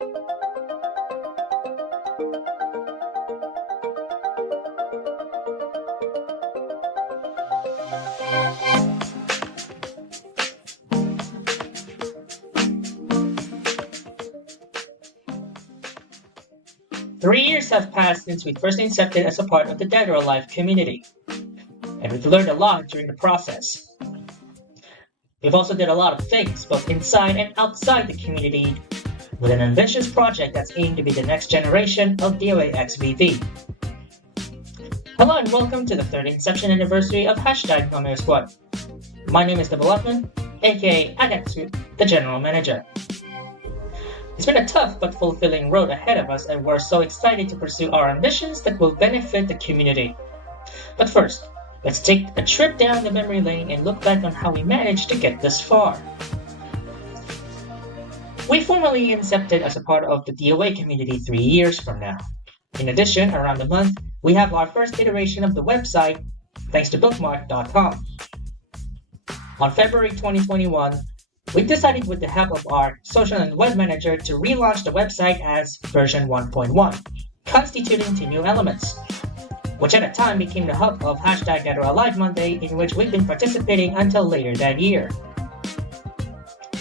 Three years have passed since we first incepted as a part of the Dead or Alive community, and we've learned a lot during the process. We've also did a lot of things, both inside and outside the community, with an ambitious project that's aimed to be the next generation of DOA XVV. Hello and welcome to the third Inception Anniversary of #Gmail Squad. My name is Development, aka Agatsu, the General Manager. It's been a tough but fulfilling road ahead of us, and we're so excited to pursue our ambitions that will benefit the community. But first, let's take a trip down the memory lane and look back on how we managed to get this far. We formally incepted as a part of the DOA community 3 years from now. In addition, around the month, we have our first iteration of the website, thanks to bookmark.com. On February 2021, we decided with the help of our social and web manager to relaunch the website as version 1.1, constituting 2 new elements, which at the time became the hub of #GetOurAlive Monday, in which we've been participating until later that year.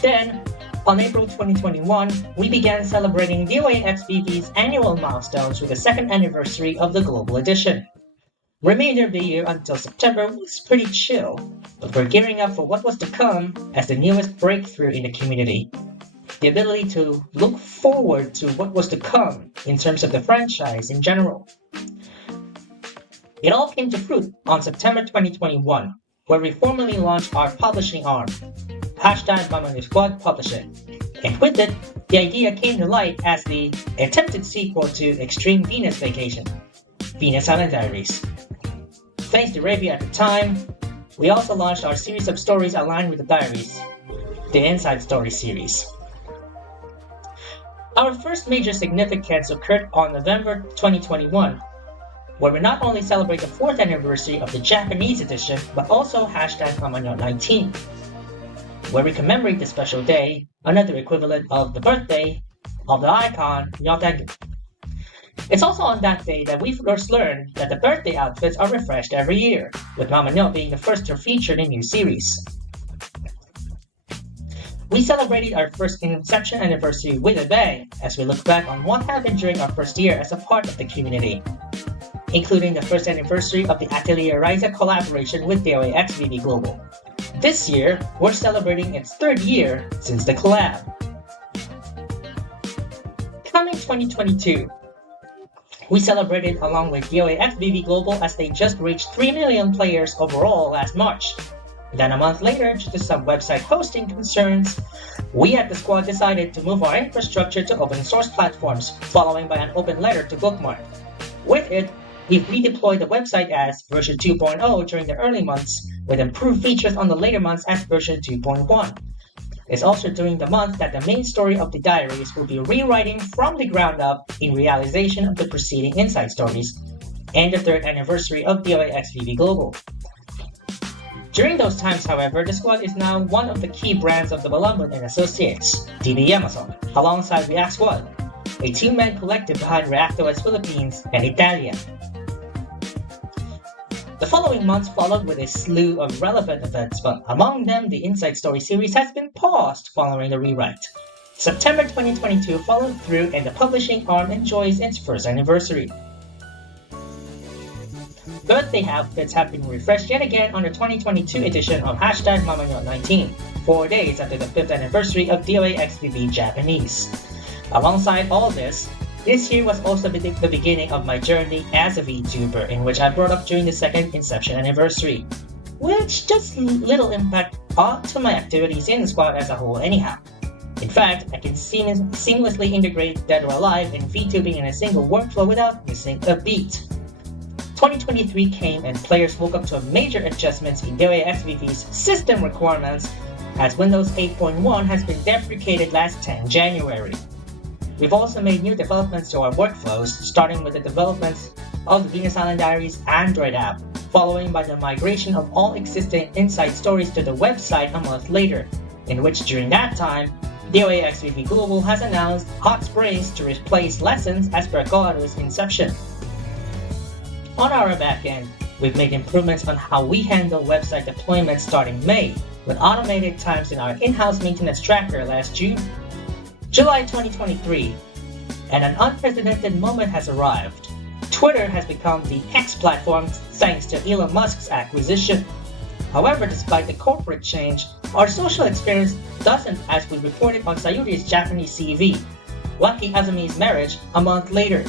Then, on April 2021, we began celebrating DOA XVV's annual milestones with the 2nd anniversary of the Global Edition. Remainder of the year until September was pretty chill, but we're gearing up for what was to come as the newest breakthrough in the community. The ability to look forward to what was to come in terms of the franchise in general. It all came to fruit on September 2021, where we formally launched our publishing arm, #Squad Publishing. And with it, the idea came to light as the attempted sequel to Extreme Venus Vacation, Venus Island Diaries. Thanks to Ravia at the time, we also launched our series of stories aligned with the diaries, the Inside Story series. Our first major significance occurred on November 2021, where we not only celebrate the 4th anniversary of the Japanese edition, but also #Hamanyo19, where we commemorate the special day, another equivalent of the birthday of the icon Nyotengu. It's also on that day that we first learned that the birthday outfits are refreshed every year, with Mamanyo being the first to feature in the new series. We celebrated our first Inception Anniversary with a bang as we look back on what happened during our first year as a part of the community, including the first anniversary of the Atelier Ryza collaboration with DOA XVV Global. This year, we're celebrating its 3rd year since the collab. Coming 2022, we celebrated along with DOA XVV Global as they just reached 3 million players overall last March. Then a month later, due to some website hosting concerns, we at the squad decided to move our infrastructure to open source platforms, following by an open letter to Bookmark. With it, we've redeployed the website as version 2.0 during the early months, with improved features on the later months as version 2.1. It's also during the month that the main story of the diaries will be rewriting from the ground up in realization of the preceding Inside Stories, and the 3rd anniversary of DOA XVV Global. During those times, however, the squad is now one of the key brands of the Beloved and Associates, DB Amazon, alongside React Squad, a 2-man collective behind Reactoids Philippines and Italia. The following months followed with a slew of relevant events, but among them, the Inside Story series has been paused following the rewrite. September 2022 followed through, and the publishing arm enjoys its 1st anniversary. Birthday outfits have been refreshed yet again on the 2022 edition of #Mamanyo19, 4 days after the 5th anniversary of DOA XVV Japanese. Alongside all this year was also the beginning of my journey as a VTuber, in which I brought up during the 2nd Inception Anniversary, which does little impact to my activities in the squad as a whole anyhow. In fact, I can seamlessly integrate Dead or Alive and VTubing in a single workflow without missing a beat. 2023 came and players woke up to major adjustments in DOA XVV's system requirements, as Windows 8.1 has been deprecated last 10 January. We've also made new developments to our workflows, starting with the developments of the Venus Island Diaries Android app, following by the migration of all existing Inside Stories to the website a month later, in which during that time, DOA XVP Global has announced hot springs to replace lessons as per Colordo's Inception. On our backend, we've made improvements on how we handle website deployment starting May, with automated times in our in-house maintenance tracker last June. July 2023, and an unprecedented moment has arrived. Twitter has become the X platform thanks to Elon Musk's acquisition. However, despite the corporate change, our social experience doesn't, as we reported on Sayuri's Japanese CV, Waki Azumi's marriage a month later.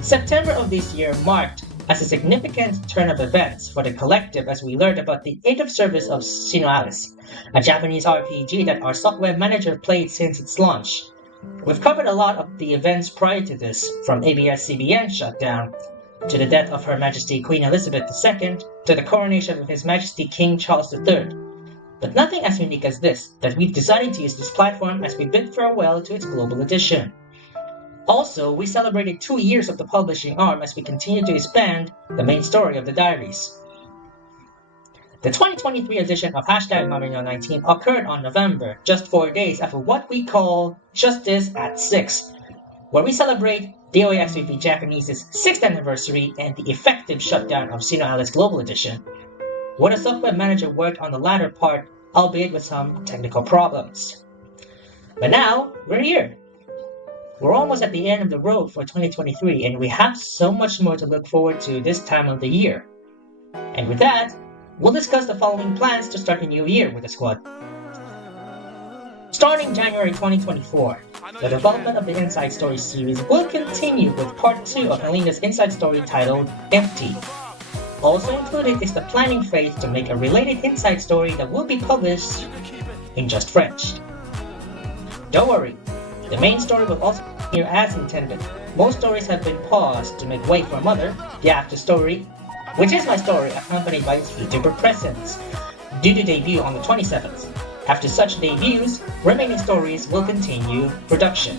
September of this year marked as a significant turn of events for the collective as we learned about the end of service of Sinoalis, a Japanese RPG that our software manager played since its launch. We've covered a lot of the events prior to this, from ABS-CBN shutdown, to the death of Her Majesty Queen Elizabeth II, to the coronation of His Majesty King Charles III. But nothing as unique as this, that we've decided to use this platform as we bid farewell to its global edition. Also, we celebrated 2 years of the publishing arm as we continue to expand the main story of the diaries. The 2023 edition of #Marino19 occurred on November, just 4 days after what we call Justice at 6, where we celebrate DOA XVP Japanese's 6th anniversary and the effective shutdown of Sinoalis Global Edition, where the software manager worked on the latter part, albeit with some technical problems. But now, we're here. We're almost at the end of the road for 2023, and we have so much more to look forward to this time of the year. And with that, we'll discuss the following plans to start the new year with the squad. Starting January 2024, the development of the Inside Story series will continue with Part 2 of Helena's Inside Story titled Empty. Also included is the planning phase to make a related Inside Story that will be published in just French. Don't worry, the main story will also continue as intended. Most stories have been paused to make way for Mother, the after story, which is my story accompanied by its VTuber presence, due to debut on the 27th. After such debuts, remaining stories will continue production.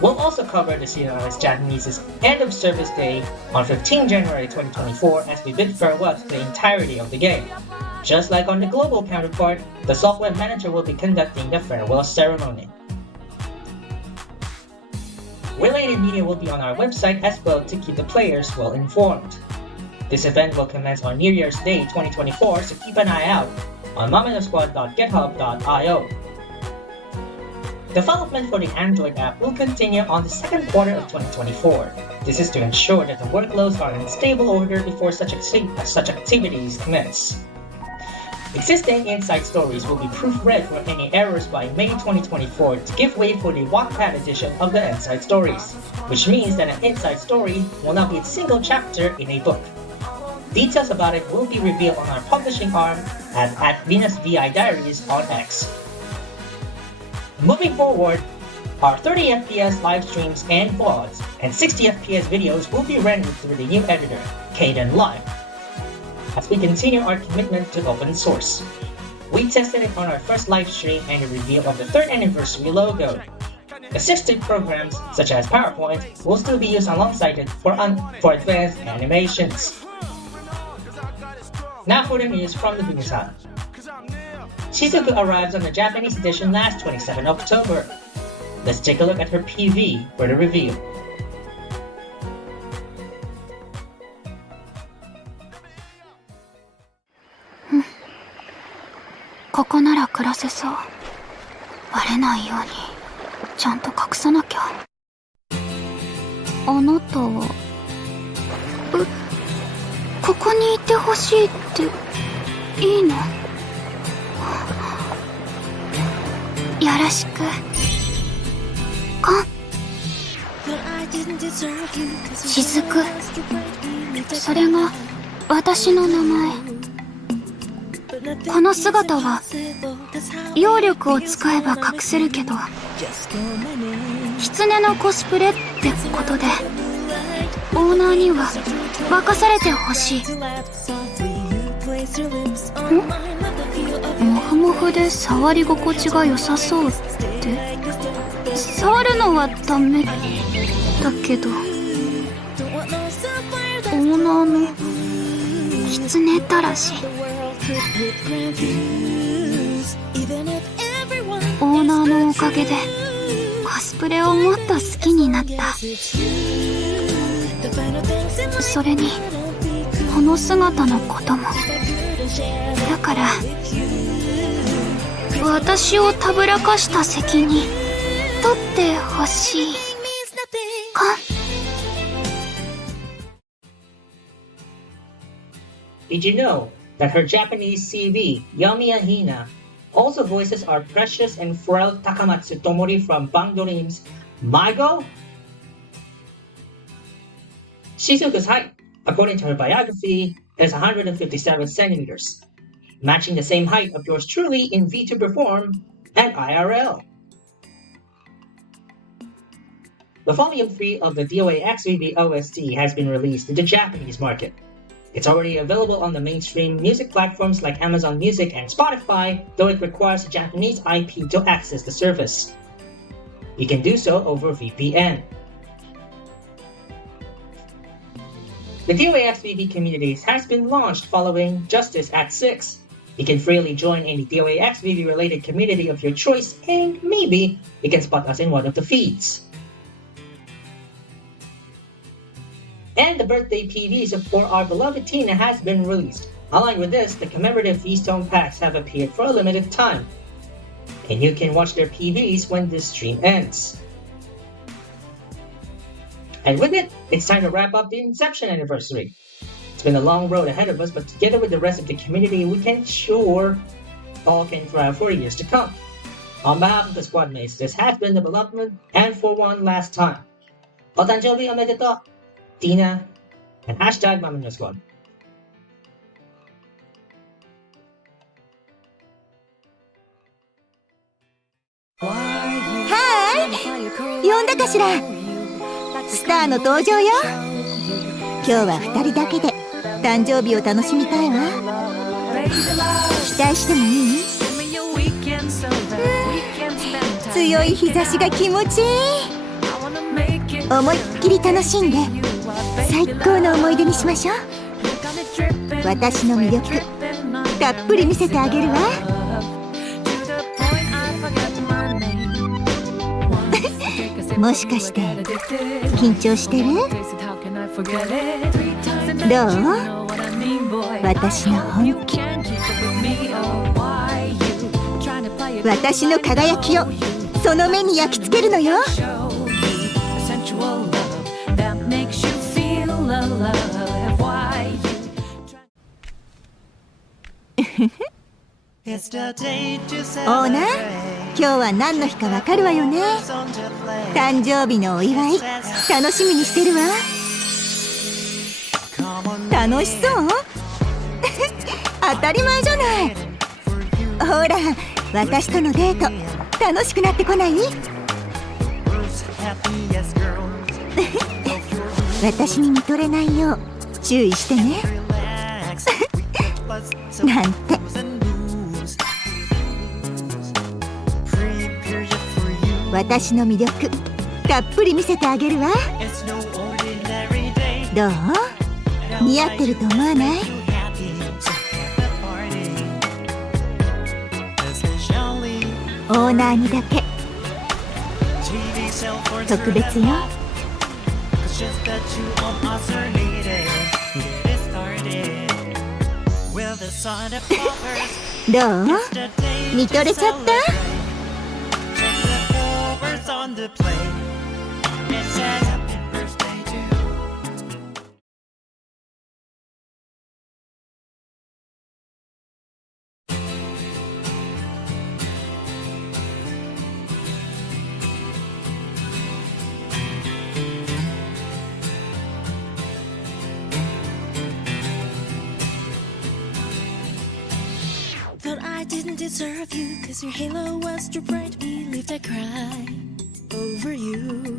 We'll also cover the Sinoalis Japanese's End of Service Day on 15 January 2024 as we bid farewell to the entirety of the game. Just like on the global counterpart, the software manager will be conducting the farewell ceremony. Related media will be on our website as well to keep the players well informed. This event will commence on New Year's Day 2024, so keep an eye out on mamadosquad.github.io. Development for the Android app will continue on the second quarter of 2024. This is to ensure that the workloads are in stable order before such activities commence. Existing Inside Stories will be proofread for any errors by May 2024 to give way for the Wattpad edition of the Inside Stories, which means that an Inside Story will now be a single chapter in a book. Details about it will be revealed on our publishing arm at Venus VI Diaries on X. Moving forward, our 30 FPS live streams and VODs and 60 FPS videos will be rendered through the new editor, Kden Live, as we continue our commitment to open source. We tested it on our first live stream and the reveal of the 3rd anniversary logo. Assistive programs such as PowerPoint will still be used alongside it for advanced animations. Now for the news from the Bunisan. Shizuku arrives on the Japanese edition last 27 October. Let's take a look at her PV for the review. Hmm. ここなら暮らせそう。バレないようにちゃんと隠さなきゃ。あなたはここにいてほしいっていいの？よろしく。しずく。それが私の名前。この姿は揚力を使えば隠せるけど、狐のコスプレってことでオーナーには任されてほしい。モフモフで触り心地が良さそうって。触るのはダメだけど、オーナーの狐たらし。おかげでコスプレをもっと好きになった。それにこの姿のことも。だから私をたぶらかした責任取ってほしいか。Did you know that her Japanese CV, Yami Ahina, also voices our precious and frail Takamatsu Tomori from Bang Dreams Maigo? Shizuka's height, according to her biography, is 157 centimeters, matching the same height of yours truly in VTuber form and IRL. The Volume 3 of the DOA XVB OST has been released in the Japanese market. It's already available on the mainstream music platforms like Amazon Music and Spotify, though it requires a Japanese IP to access the service. You can do so over VPN. The DOA XVB communities has been launched following Justice at 6. You can freely join any DOA XVB related community of your choice, and maybe you can spot us in one of the feeds. And the birthday PVs for our beloved Tina has been released. Along with this, the commemorative V-Stone packs have appeared for a limited time, and you can watch their PVs when this stream ends. And with it, it's time to wrap up the Inception Anniversary. It's been a long road ahead of us, but together with the rest of the community, we can sure all can thrive for years to come. On behalf of the squad mates, this has been the beloved, and for one last time, Otanjobi omedetou, Tina, and hashtag Mama Squad. 呼んだかしら。スターの登場よ。今日は2人だけで誕生日を楽しみたいわ。期待してもいい？強い日差しが気持ちいい。思いっきり楽しんで最高の思い出にしましょう。私の魅力たっぷり見せてあげるわ。もしかして緊張してる？どう？私の本気、私の輝きをその目に焼き付けるのよ。オーナー、今日は何の日かわかるわよね。誕生日のお祝い楽しみにしてるわ。楽しそう当たり前じゃない。ほら、私とのデート楽しくなってこない？私に見とれないよう注意してねなんて。私の魅力たっぷり見せてあげるわ。どう？似合ってると思わない？オーナーにだけ特別よ。どう？見とれちゃった？On the plate, it says happy birthday to you. Thought I didn't deserve you, 'cause your halo was too bright. Believed I cried over you,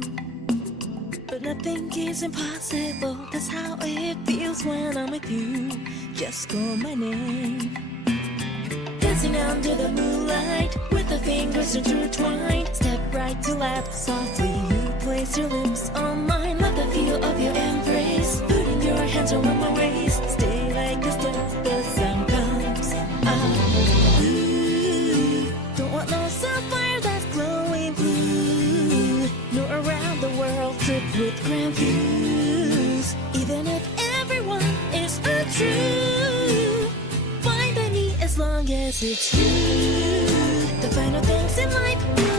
but nothing is impossible. That's how it feels when I'm with you. Just call my name, dancing under the moonlight with the fingers intertwined. Step right to left softly, you place your lips on mine. Love the feel of your embrace, putting your hands around my waist. Stay like this till the sun comes up. Ooh, don't want no sapphire that's glowing. choose. Even if everyone is untrue, fine by me as long as it's you. The final things in life